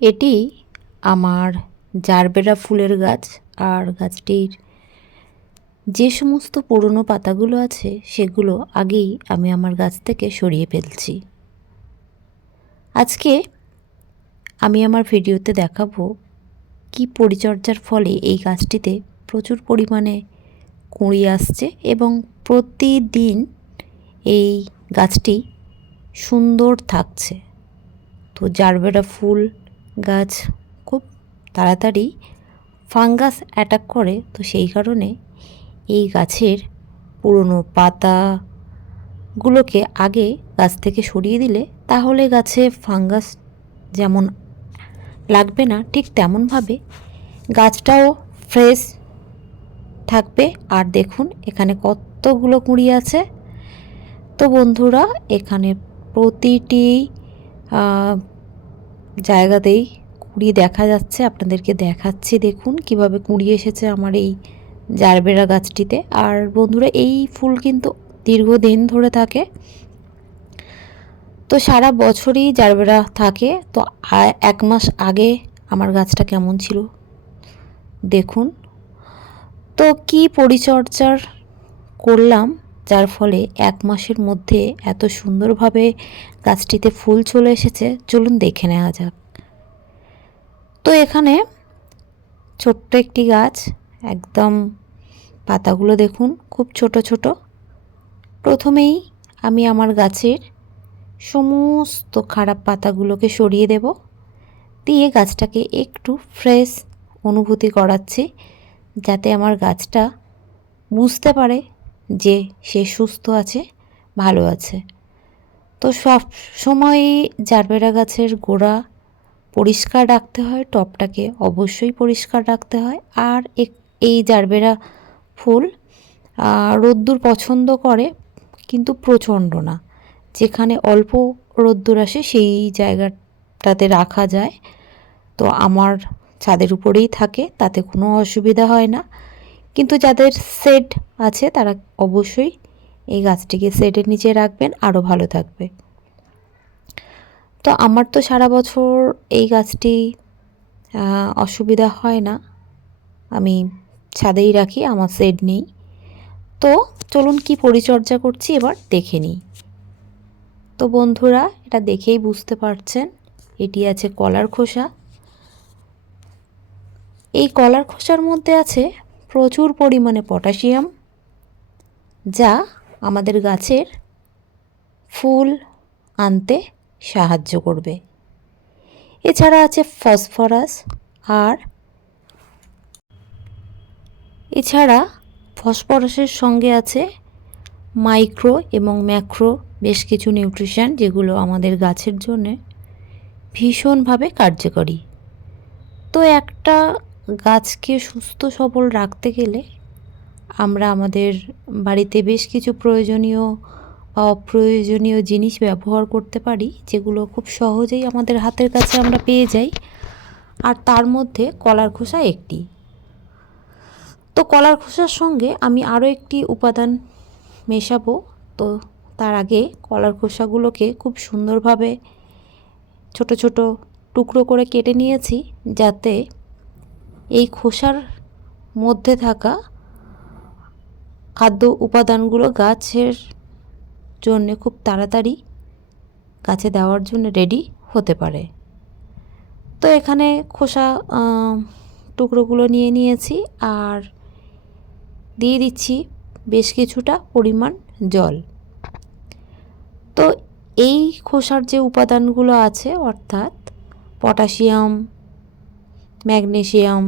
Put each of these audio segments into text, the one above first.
এটি আমার জারবেরা ফুলের গাছ। আর গাছটির যে সমস্ত পুরনো পাতাগুলো আছে সেগুলো আগেই আমি আমার গাছ থেকে সরিয়ে ফেলছি। আজকে আমি আমার ভিডিওতে দেখাবো কি পরিচর্যার ফলে এই গাছটিতে প্রচুর পরিমাণে কুঁড়ি আসছে এবং প্রতিদিন এই গাছটি সুন্দর থাকছে। তো জারবেরা ফুল গাছ খুব তাড়াতাড়ি ফাঙ্গাস অ্যাটাক করে, তো সেই কারণে এই গাছের পুরনো পাতাগুলোকে আগে গাছ থেকে সরিয়ে দিলে তাহলে গাছে ফাঙ্গাস যেমন লাগবে না, ঠিক তেমনভাবে গাছটাও ফ্রেশ থাকবে। আর দেখুন এখানে কতগুলো কুঁড়ি আছে। তো বন্ধুরা, এখানে প্রতিটি জায়গাতেই কুঁড়ি দেখা যাচ্ছে, আপনাদেরকে দেখাচ্ছি। দেখুন কিভাবে কুঁড়ি এসেছে আমার এই জারবেরা গাছটিতে। আর বন্ধুরা, এই ফুল কিন্তু দীর্ঘদিন ধরে থাকে, তো সারা বছরই জারবেরা থাকে। তো 1 মাস আগে আমার গাছটা কেমন ছিল দেখুন। তো কি পরিচর্যার করলাম যার ফলে 1 মাসের মধ্যে এত সুন্দরভাবে গাছটিতে ফুল চলে এসেছে, চলুন দেখে নেওয়া যাক। তো এখানে ছোট্ট একটি গাছ, একদম পাতাগুলো দেখুন খুব ছোট ছোট। প্রথমেই আমি আমার গাছের সমস্ত খারাপ পাতাগুলোকে সরিয়ে দেব, দিয়ে গাছটাকে একটু ফ্রেশ অনুভূতি করাচ্ছি, যাতে আমার গাছটা বুঝতে পারে যে সে সুস্থ আছে, ভালো আছে। তো সব সময় জারবেরা গাছের গোড়া পরিষ্কার রাখতে হয়, টবটাকে অবশ্যই পরিষ্কার রাখতে হয়। আর এই জারবেরা ফুল রোদ্দুর পছন্দ করে, কিন্তু প্রচণ্ড না। যেখানে অল্প রোদ্দুর আসে সেই জায়গাটাতে রাখা যায়। তো আমার ছাদের উপরেই থাকে, তাতে কোনো অসুবিধা হয় না। কিন্তু যাদের শেড আছে তারা অবশ্যই এই গাছটিকে শেডের নিচে রাখবেন, আরও ভালো থাকবে। তো আমার তো সারা বছর এই গাছটি অসুবিধা হয় না, আমি ছাদেই রাখি, আমার শেড নেই। তো চলুন কি পরিচর্যা করছি এবার দেখে নিই। তো বন্ধুরা, এটা দেখেই বুঝতে পারছেন এটি আছে কলার খোসা। এই কলার খোসার মধ্যে আছে প্রচুর পরিমাণে পটাশিয়াম, যা আমাদের গাছের ফুল আনতে সাহায্য করবে। এছাড়া আছে ফসফরাস, আর এছাড়া ফসফরাসের সঙ্গে আছে মাইক্রো এবং ম্যাক্রো বেশ কিছু নিউট্রিশন, যেগুলো আমাদের গাছের জন্য ভীষণভাবে কার্যকরী। তো একটা গাছকে সুস্থ সবল রাখতে গেলে আমরা আমাদের বাড়িতে বেশ কিছু প্রয়োজনীয় বা অপ্রয়োজনীয় জিনিস ব্যবহার করতে পারি, যেগুলো খুব সহজেই আমাদের হাতের কাছে আমরা পেয়ে যাই। আর তার মধ্যে কলার খোসা একটি। তো কলার খোসার সঙ্গে আমি আরও একটি উপাদান মেশাবো। তো তার আগে কলার খোসাগুলোকে খুব সুন্দরভাবে ছোট ছোট টুকরো করে কেটে নিয়েছি, যাতে এই খোসার মধ্যে থাকা খাদ্য উপাদানগুলো গাছের জন্য খুব তাড়াতাড়ি গাছে দেওয়ার জন্য রেডি হতে পারে। তো এখানে খোসা টুকরোগুলো নিয়ে নিয়েছি, আর দিয়ে দিচ্ছি বেশ কিছুটা পরিমাণ জল। তো এই খোসার যে উপাদানগুলো আছে, অর্থাৎ পটাশিয়াম, ম্যাগনেসিয়াম,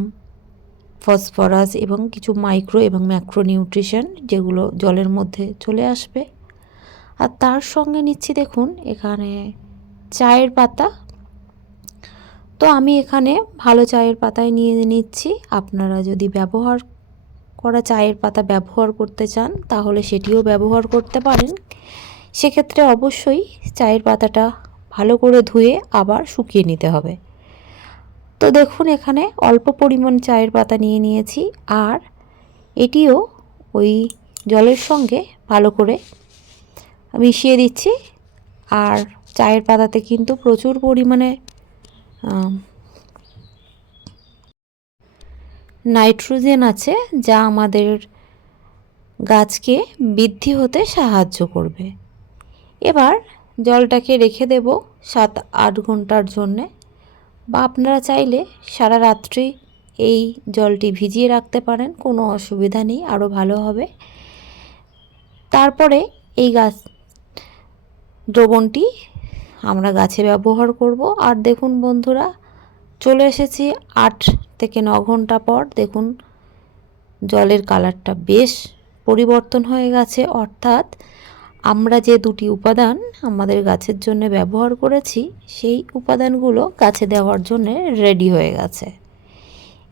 ফসফরাস এবং কিছু মাইক্রো এবং ম্যাক্রো নিউট্রিশন, যেগুলো জলের মধ্যে চলে আসবে। আর তার সঙ্গে নিচ্ছি দেখুন এখানে চায়ের পাতা। তো আমি এখানে ভালো চায়ের পাতায় নিয়ে নিচ্ছি। আপনারা যদি ব্যবহার করা চায়ের পাতা ব্যবহার করতে চান তাহলে সেটিও ব্যবহার করতে পারেন। সেক্ষেত্রে অবশ্যই চায়ের পাতাটা ভালো করে ধুয়ে আবার শুকিয়ে নিতে হবে। তো দেখুন এখানে অল্প পরিমাণ চায়ের পাতা নিয়ে নিয়েছি, আর এটিও ওই জলের সঙ্গে ভালো করে মিশিয়ে দিচ্ছি। আর চায়ের পাতাতে কিন্তু প্রচুর পরিমাণে নাইট্রোজেন আছে, যা আমাদের গাছকে বৃদ্ধি হতে সাহায্য করবে। এবার জলটাকে রেখে দেব 7-8 ঘন্টার জন্যে, বা আপনারা চাইলে সারা রাত্রি এই জলটি ভিজিয়ে রাখতে পারেন, কোনো অসুবিধা নেই, আরও ভালো হবে। তারপরে এই গাছ দ্রবণটি আমরা গাছে ব্যবহার করব। আর দেখুন বন্ধুরা, চলে এসেছি 8 থেকে 9 ঘন্টা পর। দেখুন জলের কালারটা বেশ পরিবর্তন হয়ে গেছে, অর্থাৎ আমরা যে দুটি উপাদান আমাদের গাছের জন্য ব্যবহার করেছি সেই উপাদানগুলো গাছে দেওয়ার জন্য রেডি হয়ে গেছে।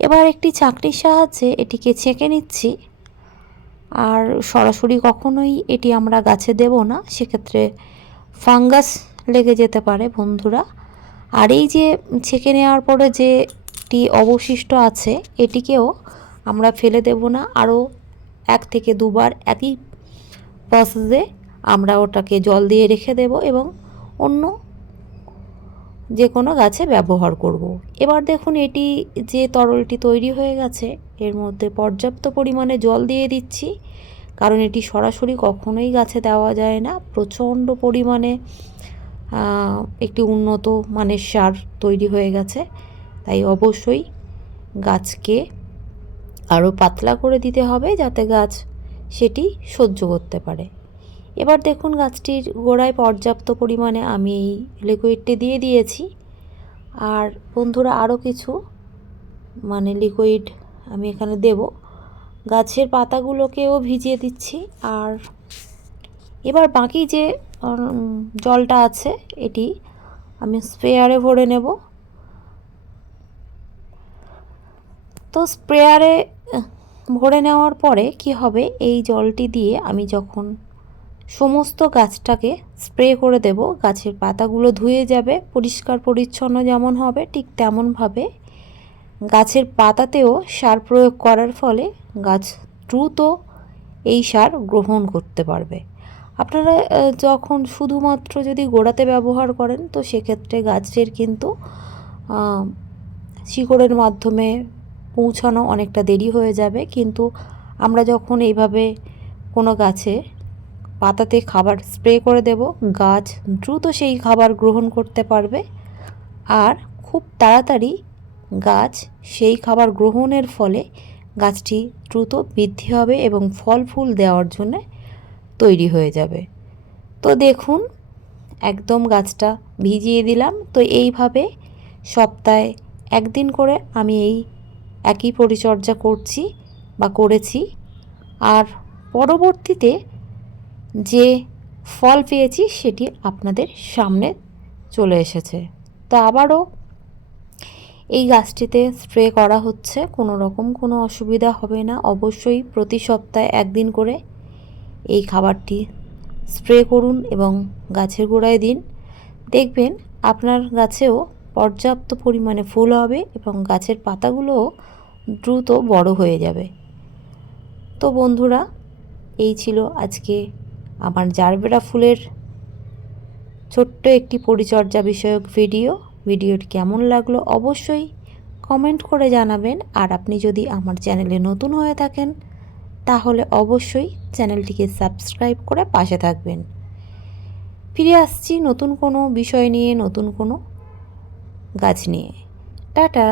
এবার একটি ছাঁকনির সাহায্যে এটিকে ছেঁকে নিচ্ছি। আর সরাসরি কখনোই এটি আমরা গাছে দেব না, সেক্ষেত্রে ফাঙ্গাস লেগে যেতে পারে বন্ধুরা। আর এই যে ছেঁকে নেওয়ার পরে যেটি অবশিষ্ট আছে এটিকেও আমরা ফেলে দেব না, আরও 1 থেকে 2 বার একই প্রসেসে আমরা ওটাকে জল দিয়ে রেখে দেব এবং অন্য যে কোনো গাছে ব্যবহার করব। এবার দেখুন এটি যে তরলটি তৈরি হয়ে গেছে এর মধ্যে পর্যাপ্ত পরিমাণে জল দিয়ে দিচ্ছি, কারণ এটি সরাসরি কখনোই গাছে দেওয়া যায় না। প্রচণ্ড পরিমাণে একটি উন্নত মানের সার তৈরি হয়ে গেছে, তাই অবশ্যই গাছকে আরও পাতলা করে দিতে হবে যাতে গাছ সেটি সহ্য করতে পারে। এবার দেখুন গাছটির গোড়ায় পর্যাপ্ত পরিমাণে আমি এই লিকুইডটি দিয়ে দিয়েছি। আর বন্ধুরা আরও কিছু লিকুইড আমি এখানে দেব, গাছের পাতাগুলোকেও ভিজিয়ে দিচ্ছি। আর এবার বাকি যে জলটা আছে এটি আমি স্প্রেয়ারে ভরে নেব। তো স্প্রেয়ারে ভরে নেওয়ার পরে কি হবে, এই জলটি দিয়ে আমি যখন সমস্ত গাছটাকে স্প্রে করে দেব, গাছের পাতাগুলো ধুয়ে যাবে, পরিষ্কার পরিচ্ছন্ন যেমন হবে ঠিক তেমনভাবে গাছের পাতাতেও সার প্রয়োগ করার ফলে গাছ দ্রুত এই সার গ্রহণ করতে পারবে। আপনারা যখন শুধুমাত্র যদি গোড়াতে ব্যবহার করেন তো সেক্ষেত্রে গাছের কিন্তু শিকড়ের মাধ্যমে পৌঁছানো অনেকটা দেরি হয়ে যাবে, কিন্তু আমরা যখন এইভাবে কোনো গাছে পাতাতে খাবার স্প্রে করে দেব, গাছ দ্রুত সেই খাবার গ্রহণ করতে পারবে। আর খুব তাড়াতাড়ি গাছ সেই খাবার গ্রহণের ফলে গাছটি দ্রুত বৃদ্ধি হবে এবং ফল ফুল দেওয়ার জন্য তৈরি হয়ে যাবে। তো দেখুন একদম গাছটা ভিজিয়ে দিলাম। তো এইভাবে সপ্তাহে 1 দিন করে আমি এই একই পরিচর্যা করছি বা করেছি। আর পরবর্তীতে যে ফল পেয়েছি সেটি আপনাদের সামনে চলে এসেছে। তো আবারও এই গাছটিতে স্প্রে করা হচ্ছে, কোনো রকম কোনো অসুবিধা হবে না। অবশ্যই প্রতি সপ্তাহে 1 দিন করে এই খাবারটি স্প্রে করুন এবং গাছের গোড়ায় দিন। দেখবেন আপনার গাছেও পর্যাপ্ত পরিমাণে ফুল হবে এবং গাছের পাতাগুলোও দ্রুত বড় হয়ে যাবে। তো বন্ধুরা, এই ছিল আজকে আমার জারবেরা ফুলের ছোট্ট একটি পরিচর্যা বিষয়ক ভিডিওটি কেমন লাগলো অবশ্যই কমেন্ট করে জানাবেন। আর আপনি যদি আমার চ্যানেলে নতুন হয়ে থাকেন তাহলে অবশ্যই চ্যানেলটিকে সাবস্ক্রাইব করে পাশে থাকবেন। ফিরে আসছি নতুন কোনো বিষয় নিয়ে, নতুন কোনো গাছ নিয়ে। টাটা।